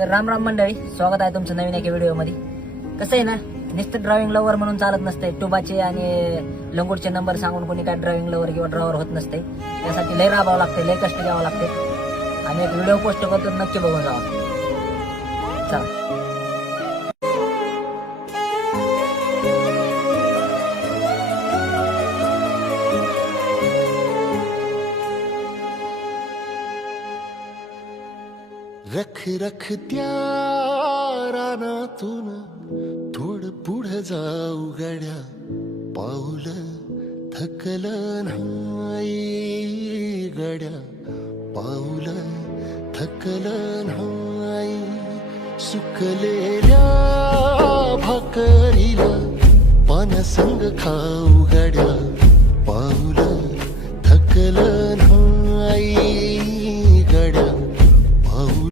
तर राम राम मंडळी, स्वागत आहे तुमचं नवीन एका व्हिडिओमध्ये. कसं आहे ना, नुसतं ड्रॉइंग लवर म्हणून चालत नसते. टुबाचे आणि लंगोटचे नंबर सांगून कोणी काय ड्रॉइंग लवर किंवा ड्रॉवर होत नसते. त्यासाठी लय राबावं लागते, लय कष्ट घ्यावं लागते. आणि एक व्हिडिओ पोस्ट करतो, नक्की बघून जावा. चला. रख रख त्या रानातून थोडं पुढं जाऊ गड्या, पाऊल थकलं नाही गड्या, पाऊल थकलं नाही. सुकलेल्या भाकरीला पानसंग खाऊ गड्या, पाऊल थकलं